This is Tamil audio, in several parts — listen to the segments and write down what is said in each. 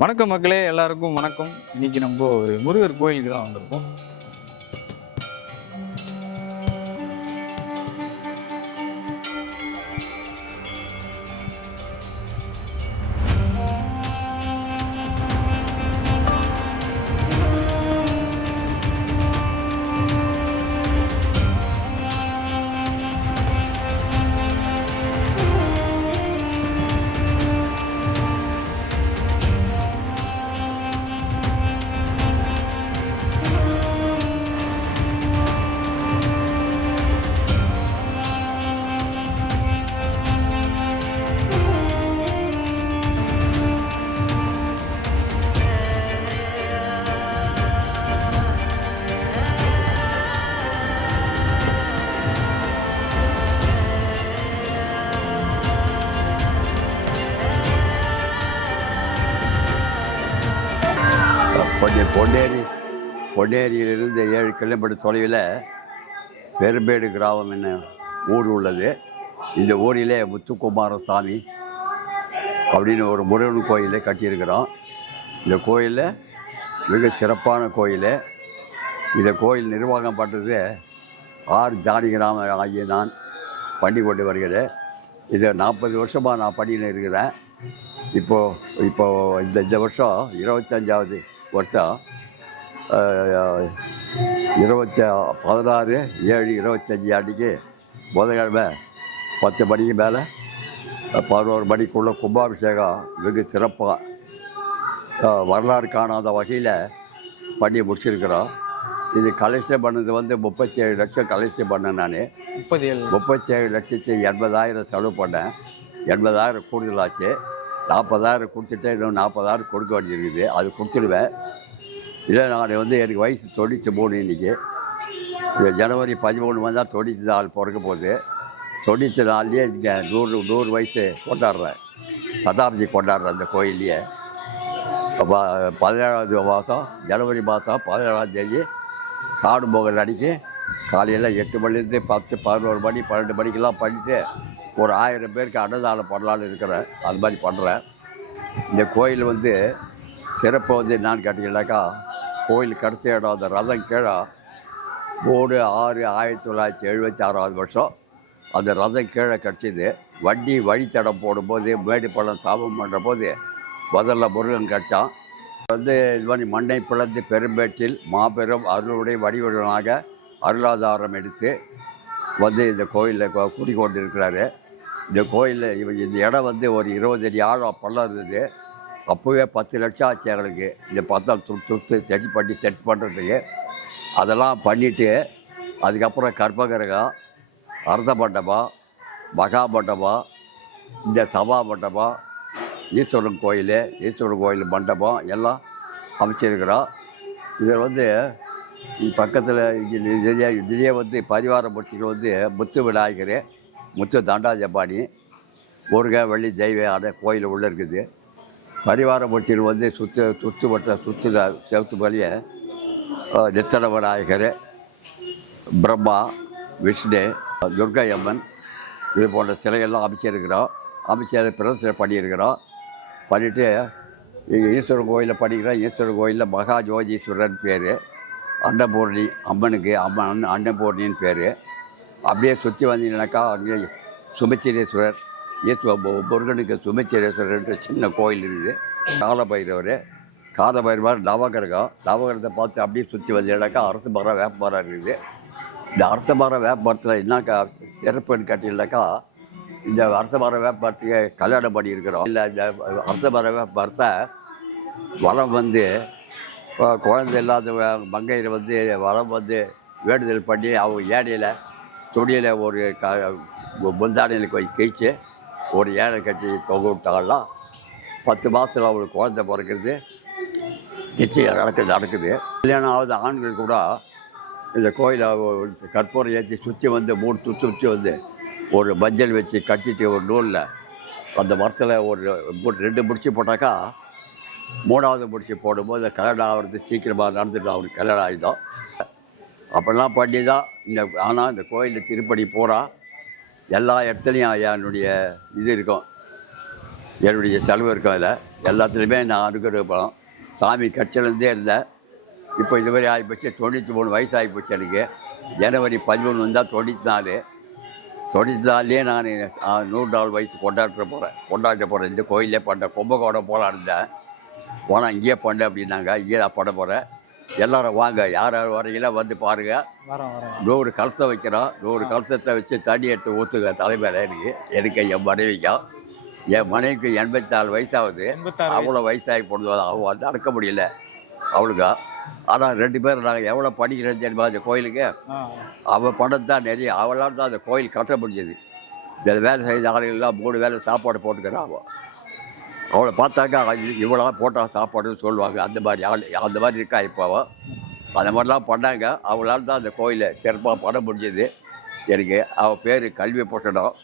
வணக்கம் மக்களே எல்லாருக்கும் வணக்கம். இன்னைக்கு நம்ம ஒரு முருகர் கோயிலுக்கு தான் வந்திருக்கோம். பொன்னேரி பொன்னேரியிலிருந்து ஏழு கிலோமீட்டர் தொலைவில் பெரும்பேடு கிராமம் என்ன ஊர் உள்ளது. இந்த ஊரிலே முத்துக்குமார சாமி அப்படின்னு ஒரு முருகன் கோயிலை கட்டியிருக்கிறோம். இந்த கோயிலில் மிக சிறப்பான கோயில். இந்த கோயில் நிர்வாகம் பண்ணுறது ஆர் ஜானகிராம ஆகிய நான் பண்ணி கொண்டு வருகிறேன் இதை நாற்பது வருஷமாக நான் பண்ணின்னு இருக்கிறேன். இப்போது இப்போது இந்த இந்த வருஷம் இருபத்தஞ்சாவது வருஷம் இருபத்தி பதினாறு ஏழு இருபத்தஞ்சி அன்றைக்கி புதன்கிழமை பத்து மணிக்கு மேலே பதினோரு மணிக்குள்ளே கும்பாபிஷேகம் வெகு சிறப்பாக வரலாறு காணாத வகையில் பண்ணி முடிச்சிருக்கிறோம் இது கலெக்ஷன் பண்ணது வந்து முப்பத்தி ஏழு லட்சம் கலெக்ஷன் பண்ணேன் நான் முப்பது ஏழு முப்பத்தி ஏழு லட்சத்தி எண்பதாயிரம் செலவு பண்ணேன் எண்பதாயிரம் கூடுதலாச்சு நாற்பதாயிரம் கொடுத்துட்டு இன்னும் நாற்பதாயிரம் கொடுக்க வேண்டியிருக்குது. அது கொடுத்துடுவேன். இல்லை நான் வந்து எனக்கு வயசு தொண்ணூற்றி மூணு இன்றைக்கி ஜனவரி பதிமூணு வந்தால் தொண்ணூற்றி நாலு பிறக்க போகுது. தொண்ணூற்றி நாலுலேயே இங்கே நூறு நூறு வயசு கொண்டாடுறேன். சதாப்தி கொண்டாடுறேன் அந்த கோயில்லையே. அப்போ பதினேழாவது மாதம் ஜனவரி மாதம் பதினேழாம் தேதி காடு பொங்கல் அன்றைக்கி காலையில் எட்டு மணிலேருந்து பத்து பதினோரு மணி பன்னெண்டு மணிக்கெல்லாம் பண்ணிவிட்டு ஒரு ஆயிரம் பேருக்கு அன்னதானம் பண்ணலான்னு இருக்கிறேன். அது மாதிரி பண்ணுறேன் இந்த கோயில் வந்து சிறப்பு வந்து என்னான்னு கேட்டிங்கனாக்கா கோயில் கடைசி இடம் அந்த ரதம் கீழே மூணு ஆறு ஆயிரத்தி தொள்ளாயிரத்தி எழுபத்தி ஆறாவது வருஷம் அந்த ரதம் கீழே கிடச்சிது. வண்டி வழித்தடம் போடும்போது மேடு பள்ளம் சாபம் பண்ணுற போது முதல்ல முருகன் கிடச்சான். வந்து இது மாதிரி மண்ணை பிளந்து பெரும்பேட்டில் மாபெரும் அருளுடைய வடிவனாக அருளாதாரம் எடுத்து வந்து இந்த கோயிலில் குடிக்கொண்டு இருக்கிறாரு இந்த கோயிலில் இவ இந்த இடம் வந்து ஒரு இருபது அடி ஆழம் பள்ளம் இருந்தது அப்போவே பத்து லட்சம் ஆச்சு எங்களுக்கு இந்த பத்தம் து துத்து செட் பண்ணி செட் பண்ணுறதுக்கு அதெல்லாம் பண்ணிவிட்டு அதுக்கப்புறம் கர்ப்பகிரகம் அர்த்த மண்டபம் மகா மண்டபம் இந்த சபா மண்டபம் ஈஸ்வரன் கோயில் ஈஸ்வரன் கோயில் மண்டபம் எல்லாம் அமைச்சிருக்கிறோம் இதில் வந்து பக்கத்தில் இதுலேயே வந்து பரிவார மூர்த்திகள் வந்து முத்து விநாயகர் முத்து தண்டாஜபாணி முருகை வெள்ளி தெய்வ ஆடை கோயில் உள்ளே இருக்குது. பரிவார மூர்த்திகள் வந்து சுற்று சுற்று வட்ட சுற்று செவத்து பலிய நித்தன விநாயகர் பிரம்மா விஷ்ணு துர்கை அம்மன் இது போன்ற சிலையெல்லாம் அமைச்சிருக்கிறோம். அமைச்சு அதை பிரதர்சனை பண்ணியிருக்கிறோம் பண்ணிவிட்டு ஈஸ்வரன் கோயிலில் படிக்கிறோம் ஈஸ்வரன் கோயிலில் மகா ஜோதீஸ்வரன் பேர். அன்னபூர்ணி அம்மனுக்கு அம்மன் அன்ன அன்னபூர்ணின்னு பேர். அப்படியே சுற்றி வந்தீங்கன்னாக்கா அங்கே சுமச்சீரேஸ்வரர் ஈஸ்வர முருகனுக்கு சுமச்சீரேஸ்வரர்ன்ற சின்ன கோயில் இருக்குது. காலபைரவர் காலபைரவர் நவகிரகம். நவகிரகத்தை பார்த்து அப்படியே சுற்றி வந்தீங்கன்னாக்கா அரசு மரம் வேப்ப மரம் இருக்குது. இந்த அரச மரம் வேப்ப மரத்தில் என்னக்கா சிறப்புன்னு கேட்டீங்கன்னாக்கா இந்த அரச மரம் வேப்ப மரத்துக்கு கல்யாணம் பண்ணியிருக்கிறோம். இல்லை இந்த அரச மரம் வேப்ப மரத்தை வரம் வந்து குழந்தை இல்லாத மங்கையில் வந்து வரம் வந்து வேண்டுதல் பண்ணி அவங்க ஏடையில் துணியில் ஒரு க முந்தானையில் போய் கிழிச்சு ஒரு ஏழை கட்டி தொகை விட்டாலாம் பத்து மாதத்தில் அவங்களுக்கு குழந்தை பிறக்கிறது நிச்சயம் நடக்குது நடக்குது. கல்யாணம் ஆகுது ஆண்கள் கூட இந்த கோயிலை கற்பூரம் ஏற்றி சுற்றி வந்து மூணு சுற்றி சுற்றி வந்து ஒரு மஞ்சள் வச்சு கட்டிட்டு ஒரு நூலில் அந்த மரத்தில் ஒரு ரெண்டு முடிச்சு போட்டாக்கா மூணாவது முடிச்சு போடும்போது கல்யாணம் ஆகிறது சீக்கிரமாக நடந்துட்டு அவருக்கு கல்யாணம் ஆகிடும். அப்படிலாம் பண்ணி தான் இந்த ஆனால் இந்த கோயிலில் திருப்படி பூரா எல்லா இடத்துலையும் என்னுடைய இது இருக்கும். என்னுடைய செலவு இருக்கும் அதில். எல்லாத்துலேயுமே நான் அனுக்கிற படம் சாமி கட்சியிலேருந்தே இருந்தேன். இப்போ இதுவரை ஆகி ஆகிப்போச்சு தொண்ணூற்றி மூணு வயசு ஆகிப்போச்சு எனக்கு. ஜனவரி பதிமூணு வந்தால் தொண்ணூற்றி நாலு. தொண்ணூற்றி நாலுலேயே நான் நூறு நாள் வயசு கொண்டாட போகிறேன் கொண்டாட போகிறேன் இந்த கோயிலே பண்ணேன் கும்பகோணம் போகலாம் இருந்தேன். போனால் இங்கேயே பண்ணேன் அப்படின்னாங்க. இங்கேயே நான் பண்ண போகிறேன் எல்லாரும் வாங்க. யார் யார் வரீங்களோ வந்து பாருங்கள் நூறு கலசை வைக்கிறோம். நூறு கலசத்தை வச்சு தண்ணி எடுத்து ஊற்றுங்க தலைமையில் எனக்கு எனக்கு என் மனைவிக்கும் என் மனைவிக்கு எண்பத்தி நாலு வயசாகுது அவ்வளோ வயசாகி போடுது அவள் வந்து அடக்க முடியல. அவளுக்கு. ஆனால் ரெண்டு பேரும் நாங்கள் எவ்வளோ படிக்கிறோம் தெரியுமா அந்த கோயிலுக்கு? அவள் பணம் தான் நிறைய. அவளால் தான் அந்த கோயில் கட்ட முடிஞ்சது. இந்த வேலை செய்த ஆளுகள்லாம் மூணு வேலை சாப்பாடு போட்டுக்கிறான் அவள் அவளை பார்த்தாக்கா இவ்வளோ போட்டால் சாப்பாடுன்னு சொல்லுவாங்க. அந்த மாதிரி ஆள் அந்த மாதிரி இருக்கா இப்போ அந்த மாதிரிலாம் பண்ணாங்க. அவளால் தான் அந்த கோயிலை சிறப்பாக பண்ண முடிஞ்சது. எனக்கு அவள் பேர் கல்வி பூஷணம்.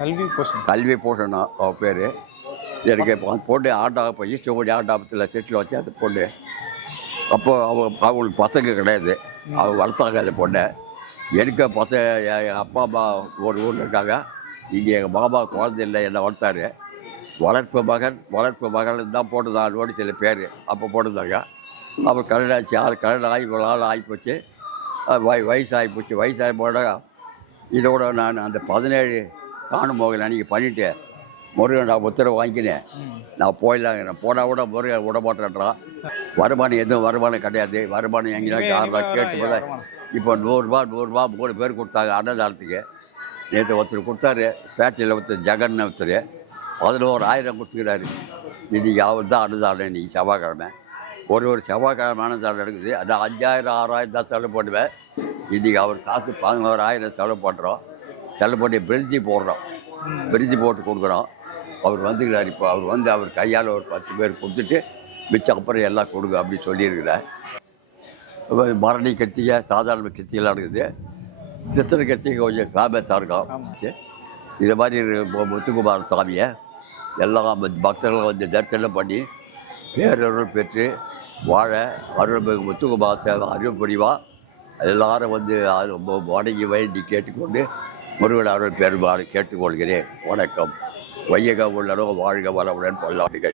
கல்வி போஷன் கல்வி பூஷணம் அவள் பேர். எனக்கு பொண்ணு ஆண்டா இப்போ ஈஸ்டோடி ஆண்டாபத்தில் செட்டில் வச்சு அந்த பொண்ணு. அப்போது அவ அவங்களுக்கு பசங்க கிடையாது. அவங்க வளர்த்தாங்க அந்த பொண்ணை. எனக்கு பசங்க என் அப்பா அம்மா ஒரு ஊரில் இருக்காங்க. இங்கே எங்கள் மாமா குழந்தை இல்லை என்னை வளர்த்தாரு. வளர்ப்பு மகன் வளர்ப்பு மகள் தான் போட்டுதான் ஓடி சில பேர். அப்போ போட்டிருந்தாங்க அப்புறம் கல்யாணம் ஆச்சு ஆள் கல்யாணம் ஆகி இவ்வளோ நாள் ஆகிப்போச்சு வய வயசு ஆகிப்போச்சு வயசாகி போட இதோட நான் அந்த பதினேழு காணும் மோகன் அன்றைக்கி பண்ணிவிட்டு முருகன் நான் உத்தரவு வாங்கிக்கினேன் ம் நான் போயிடலாங்க. நான் போனால் கூட முருகன் விட மாட்டேன்றான். வருமானம் எதுவும் வருமானம் கிடையாது. வருமானம் யாரெல்லாம் இனிமே கேட்டு போல. இப்போ நூறுரூபா நூறுரூபா மூணு பேர் கொடுத்தாங்க. அன்னதானத்துக்கு. நேற்று ஒருத்தர் கொடுத்தாரு. பேட்டையில் ஒருத்தர் ஜெகன் ஒருத்தர். பதினோரு ஆயிரம் கொடுத்துக்கிறாரு. இன்றைக்கி அவர் தான் அன்னதானம் இன்றைக்கி செவ்வாய்க்கிழமை. ஒரு ஒரு செவ்வாய்க்கிழமை அன்னதானம் நடக்குது அது அஞ்சாயிரம் ஆறாயிரம் தான் செலவு பண்ணுவேன். இன்றைக்கி அவர் காசு பதினோராயிரம் செலவு பண்ணுறோம் செலவு பண்ணி பிரிஞ்சி போடுறோம். பிரிஞ்சி போட்டு கொடுக்குறோம். அவர் வந்துக்கிறார் இப்போ. அவர் வந்து அவர் கையால் ஒரு பத்து பேர் கொடுத்துட்டு மிச்சம் அப்புறம் எல்லாம் கொடுங்க அப்படின்னு சொல்லியிருக்கிறார். மரணி பரணி கத்திகை சாதாரண கத்திகளாக இருக்குது சித்திரை கத்திகை கொஞ்சம் ஃபேமஸாக இருக்கும். சரி. இது மாதிரி முத்துக்குமார சாமியை. எல்லாம் பக்தர்கள் வந்து தரிசனம் பண்ணி பேரருள் பெற்று வாழ அருள்மிகு முத்துக்குமார சேவை அருள் புரிவா. எல்லாரும் வந்து வணங்கி வேண்டி கேட்டுக்கொண்டு முருகன் அருள் பெருமாறு கேட்டுக்கொள்கிறேன். வணக்கம். வையக உள்ளனோ வாழ்க வளவுடன் பல்லாண்டுகள்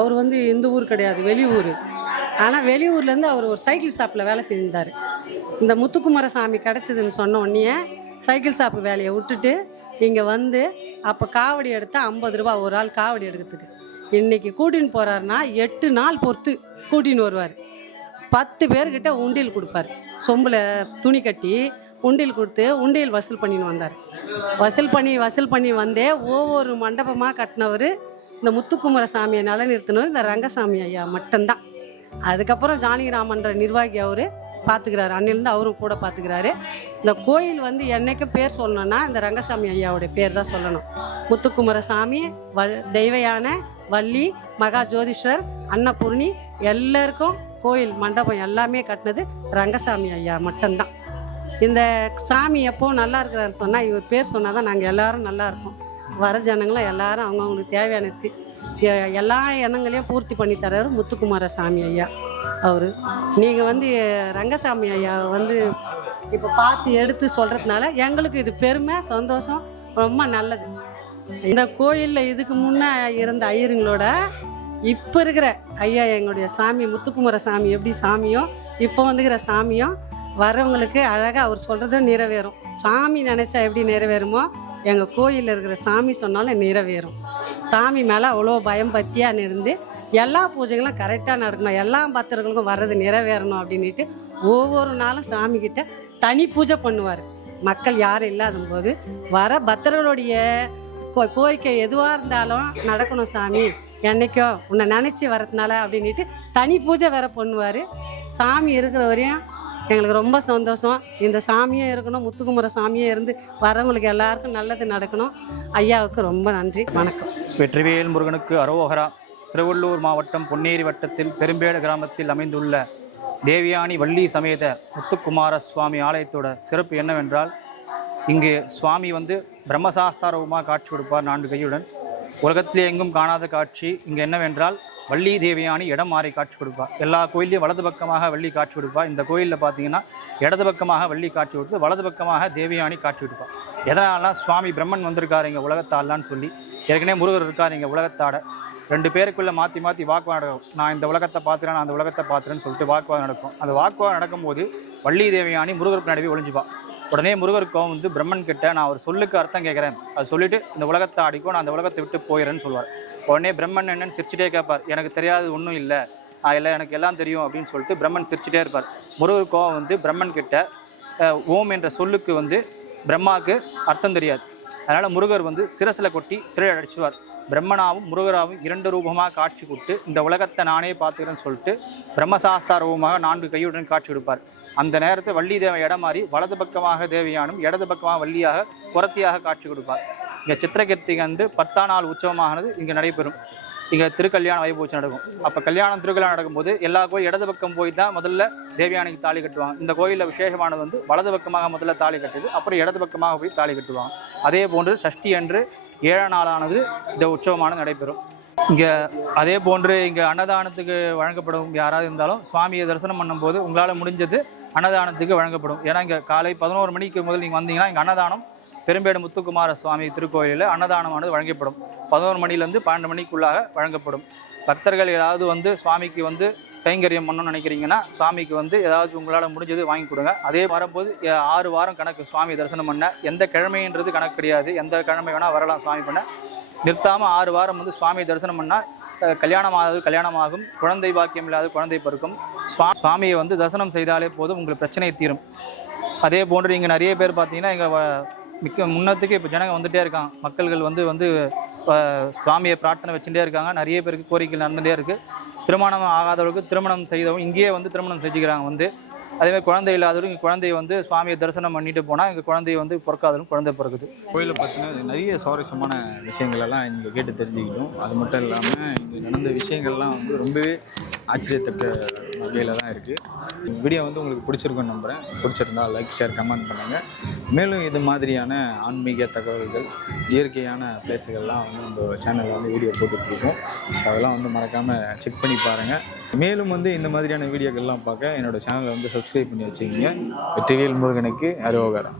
அவர் வந்து இந்த ஊர் கிடையாது வெளியூர். ஆனால் வெளியூர்லேருந்து அவர் ஒரு சைக்கிள் ஷாப்பில் வேலை செஞ்சிருந்தார் இந்த முத்துக்குமாரசாமி கிடச்சிதுன்னு சொன்ன உடனே சைக்கிள் ஷாப்பு வேலையை விட்டுட்டு இங்கே வந்து அப்போ காவடி எடுத்தால் ஐம்பது ரூபா ஒரு ஆள் காவடி எடுக்கிறதுக்கு. இன்றைக்கி கூட்டின்னு போகிறாருன்னா எட்டு நாள் பொறுத்து கூட்டின்னு வருவார். பத்து பேர்கிட்ட உண்டியல் கொடுப்பார். சொம்பில் துணி கட்டி உண்டியல் கொடுத்து உண்டியல் வசூல் பண்ணின்னு வந்தார். வசூல் பண்ணி வசூல் பண்ணி வந்தே ஒவ்வொரு மண்டபமாக கட்டினவர் இந்த முத்துக்குமர சாமியை நிலைநிறுத்தினவர் இந்த ரங்கசாமி ஐயா மட்டும்தான். அதுக்கப்புறம் ஜானகிராமன்ற நிர்வாகி அவர் பார்த்துக்கிறாரு அன்னிலேருந்து அவரும் கூட பார்த்துக்கிறாரு இந்த கோயில் வந்து என்னைக்கும் பேர் சொல்லணும்னா இந்த ரங்கசாமி ஐயாவுடைய பேர் தான் சொல்லணும். முத்துக்குமர சாமி வல் தெய்வையான வள்ளி மகா ஜோதிஷ்வர் அன்னபூர்ணி எல்லாருக்கும் கோயில் மண்டபம் எல்லாமே கட்டினது ரங்கசாமி ஐயா மட்டும்தான். இந்த சாமி எப்போ நல்லா இருக்கிறாரு சொன்னால் இவர் பேர் சொன்னால் தான் நாங்கள் எல்லாரும் நல்லா வர ஜனங்களும் எல்லாரும் அவங்கவுங்களுக்கு தேவையான எல்லா எண்ணங்களையும் பூர்த்தி பண்ணி தர்றாரு முத்துக்குமார சாமி ஐயா அவர். நீங்கள் வந்து ரங்கசாமி ஐயா வந்து இப்போ பார்த்து எடுத்து சொல்கிறதுனால எங்களுக்கு இது பெருமை சந்தோஷம் ரொம்ப நல்லது. இந்த கோயிலில் இதுக்கு முன்னே இருந்த ஐயருங்களோட இப்போ இருக்கிற ஐயா எங்களுடைய சாமி முத்துக்குமார சாமி எப்படி சாமியோ இப்போ வந்துக்கிற சாமியும் வரவங்களுக்கு அழகாக அவர் சொல்கிறதும் நிறைவேறும். சாமி நினச்சா எப்படி நிறைவேறுமோ எங்கள் கோயிலில் இருக்கிற சாமி சொன்னாலும் நிறைவேறும். சாமி மேலே அவ்வளோ பயம் பக்தியாக இருந்து எல்லா பூஜைகளும் கரெக்டாக நடக்கணும். எல்லா பக்தர்களுக்கும் வர்றது நிறைவேறணும் அப்படின்ட்டு ஒவ்வொரு நாளும் சாமிக்கிட்ட தனி பூஜை பண்ணுவார். மக்கள் யாரும் இல்லாத போது வர பக்தர்களுடைய கோ- கோரிக்கை எதுவாக இருந்தாலும் நடக்கணும் சாமி. என்னைக்கும் உன்னை நினச்சி வரதுனால அப்படின்ட்டு தனி பூஜை வேற பண்ணுவார். சாமி இருக்கிற வரையும் எங்களுக்கு ரொம்ப சந்தோஷம். இந்த சாமியும் இருக்கணும் முத்துக்குமர சாமியும் இருந்து வரவங்களுக்கு எல்லாருக்கும் நல்லது நடக்கணும். ஐயாவுக்கு ரொம்ப நன்றி வணக்கம். வெற்றிவேல் முருகனுக்கு அரோகரா. திருவள்ளூர் மாவட்டம் பொன்னேரி வட்டத்தில் பெரும்பேடு கிராமத்தில் அமைந்துள்ள தேவியானி வள்ளி சமேத முத்துக்குமார சுவாமி ஆலயத்தோட சிறப்பு என்னவென்றால் இங்கு சுவாமி வந்து பிரம்மசாஸ்தாரவுமாக காட்சி கொடுப்பார் நான்கு கையுடன். உலகத்திலே எங்கும் காணாத காட்சி இங்கே என்னவென்றால் வள்ளி தேவியானி இடம் மாறி காட்சி கொடுப்பா. எல்லா கோயிலையும் வலது பக்கமாக வள்ளி காட்சி கொடுப்பா. இந்த கோயிலில் பார்த்தீங்கன்னா இடது பக்கமாக வள்ளி காட்சி கொடுத்து வலது பக்கமாக தேவியானி காட்சி கொடுப்பா. எதனாலனா சுவாமி பிரம்மன் வந்திருக்காரு இங்கே உலகத்தாலான்னு சொல்லி. ஏற்கனவே முருகர் இருக்கார் இங்கே உலகத்தாட. ரெண்டு பேருக்குள்ளே மாற்றி மாற்றி வாக்குவாதம் நடக்கும். நான் இந்த உலகத்தை பார்த்துறேன் நான் அந்த உலகத்தை பார்த்துறேன்னு சொல்லிட்டு வாக்குவாதம் நடக்கும். அந்த வாக்குவாதம் நடக்கும்போது வள்ளி தேவியானி முருகருக்கு நடுவே ஒழிஞ்சுப்பா உடனே முருகர் கோவம் வந்து பிரம்மன் கிட்ட நான் ஒரு சொல்லுக்கு அர்த்தம் கேட்குறேன் அது சொல்லிட்டு இந்த உலகத்தை அடிக்கும் நான் அந்த உலகத்தை விட்டு போயிடுறேன்னு சொல்லுவார் உடனே பிரம்மன் என்னன்னு சிரிச்சிட்டே கேட்பார் எனக்கு தெரியாது ஒன்றும் இல்லை. இல்லை எனக்கு எல்லாம் தெரியும் அப்படின்னு சொல்லிட்டு பிரம்மன் சிரிச்சிட்டே இருப்பார். முருகர் கோவம் வந்து பிரம்மன் கிட்ட ஓம் என்ற சொல்லுக்கு வந்து பிரம்மாவுக்கு அர்த்தம் தெரியாது. அதனால் முருகர் வந்து சிரசில் கொட்டி சிறை அடைச்சுவார். பிரம்மனாவும் முருகராவும் இரண்டு ரூபமாக காட்சி கொடுத்து இந்த உலகத்தை நானே பார்த்துக்கிறேன்னு சொல்லிட்டு பிரம்மசாஸ்தா ரூபமாக நான்கு கையுடன் காட்சி கொடுப்பார். அந்த நேரத்தில் வள்ளி தேவன் இடம் மாறி வலது பக்கமாக தேவியானும் இடது பக்கமாக வள்ளியாக குரத்தியாக காட்சி கொடுப்பார். இங்கே சித்திரகிருத்திகை வந்து பத்தாம் நாள் உற்சவமானது இங்கே நடைபெறும். இங்கே திருக்கல்யாண வைபூச்சி நடக்கும். அப்போ கல்யாணம் திருக்கல்யாணம் நடக்கும்போது எல்லா கோயில் இடது பக்கம் போய் தான் முதல்ல தேவியானைக்கு தாலி கட்டுவாங்க. இந்த கோயிலில் விசேஷமானது வந்து வலது பக்கமாக முதல்ல தாலி கட்டுது அப்புறம் இடது பக்கமாக போய் தாலி கட்டுவாங்க. அதே போன்று சஷ்டி அன்று ஏழாம் நாளானது இந்த உற்சவமானது நடைபெறும். இங்கே அதே போன்று இங்கே அன்னதானத்துக்கு வழங்கப்படும் யாராவது இருந்தாலும் சுவாமியை தரிசனம் பண்ணும்போது உங்களால் முடிஞ்சது அன்னதானத்துக்கு வழங்கப்படும். ஏன்னா இங்கே காலை பதினோரு மணிக்கு முதல் நீங்கள் வந்தீங்கன்னா இங்கே அன்னதானம் பெரும்பேடு முத்துக்குமார சுவாமி திருக்கோயிலில் அன்னதானமானது வழங்கப்படும். பதினோரு மணிலேருந்து பன்னெண்டு மணிக்குள்ளாக வழங்கப்படும். பக்தர்கள் ஏதாவது வந்து சுவாமிக்கு வந்து கைங்கரியம் பண்ணணும்னு நினைக்கிறீங்கன்னா சாமிக்கு வந்து ஏதாச்சும் உங்களால் முடிஞ்சது வாங்கி கொடுங்க. அதே வரும்போது ஆறு வாரம் கணக்கு சுவாமி தரிசனம் பண்ண. எந்த கிழமைன்றது கணக்கு கிடையாது. எந்த கிழமை வேணால் வரலாம் சுவாமி பண்ண. நிறுத்தாமல் ஆறு வாரம் வந்து சுவாமி தரிசனம் பண்ணால் கல்யாணம் ஆகாது கல்யாணமாகும். குழந்தை பாக்கியம் இல்லாத குழந்தை பிறக்கும். சுவா சுவாமியை வந்து தரிசனம் செய்தாலே போதும் உங்களுக்கு பிரச்சனை தீரும். அதே போன்று இங்கே நிறைய பேர் பார்த்தீங்கன்னா இங்கே மிக்க முன்னத்துக்கு இப்போ ஜனங்க வந்துகிட்டே இருக்காங்க. மக்கள்கள் வந்து வந்து சுவாமியை பிரார்த்தனை வச்சுட்டே இருக்காங்க. நிறைய பேருக்கு கோரிக்கை நடந்துகிட்டே இருக்குது திருமணம் ஆகாதவர்களுக்கு திருமணம் செய்தவங்க இங்கேயே வந்து திருமணம் செஞ்சுக்கிறாங்க வந்து. அதேமாதிரி குழந்தை இல்லாதவரும் இங்கே குழந்தைய வந்து சுவாமியை தரிசனம் பண்ணிட்டு போனால் இங்கே குழந்தைய வந்து பிறக்காதவரும் குழந்தை பிறக்குது. கோயிலில் பார்த்தீங்கன்னா நிறைய சுவாரஸ்யமான விஷயங்களெல்லாம் இங்கே கேட்டு தெரிஞ்சுக்கிட்டோம். அது மட்டும் இல்லாமல் இங்கே நடந்த விஷயங்கள்லாம் வந்து ரொம்பவே ஆச்சரியத்தக்க வகையில் தான் இருக்குது வீடியோ வந்து உங்களுக்கு பிடிச்சிருக்குன்னு நம்புகிறேன் பிடிச்சிருந்தா லைக் ஷேர் கமெண்ட் பண்ணுங்கள் மேலும் இது மாதிரியான ஆன்மீக தகவல்கள் இயற்கையான பிளேஸுகள்லாம் வந்து நம்ம சேனலில் வந்து வீடியோ போட்டுட்ருக்கோம். ஸோ அதெல்லாம் வந்து மறக்காமல் செக் பண்ணி பாருங்கள் மேலும் வந்து இந்த மாதிரியான வீடியோக்கள்லாம் பார்க்க என்னோடய சேனலை வந்து சப்ஸ்கிரைப் பண்ணி வச்சுக்கிங்க. வெற்றிவேல் முருகனுக்கு அரோகரா